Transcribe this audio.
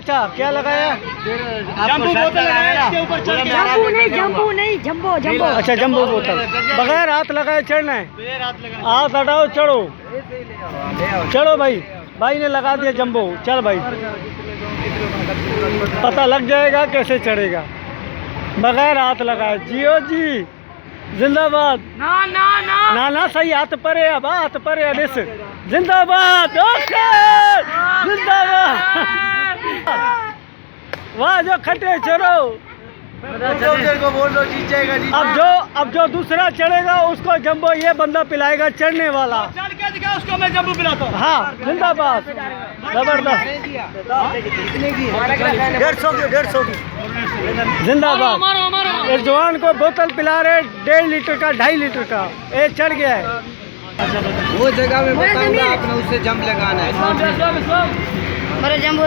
अच्छा क्या लगाया? जंबू बोतल लगाया, इसके ऊपर चढ़ के। जंबू नहीं जंबो जंबो। अच्छा जंबो बोतल, बगैर हाथ लगाए चढ़ना है। हाथ हटाओ, चढ़ो चढ़ो भाई। भाई ने लगा दिया जंबो, चल भाई, पता लग जाएगा कैसे चढ़ेगा बगैर हाथ लगाए। जियो जी जिंदाबाद। ना ना ना ना ना सही, हाथ पर है, अब हाथ पर है, अब इस जिंदाबाद। ओके जिंदाबाद। वाह जो खटे चलो। को बोल दो, जीत जाएगा। अब जो दूसरा चढ़ेगा उसको जंबो ये बंदा पिलाएगा, चढ़ने वाला। चढ़ के दिखा, उसको मैं जंबू पिलाता हूँ। हाँ जिंदाबाद, जबरदस्त, 150 की जिंदाबाद। इस जवान को बोतल पिला रहे 1.5 लीटर का, 2.5 लीटर का, ये चढ़ गया है। वो जगह में बताऊंगा, आपने उससे जंप लगाना है। मेरा जंबो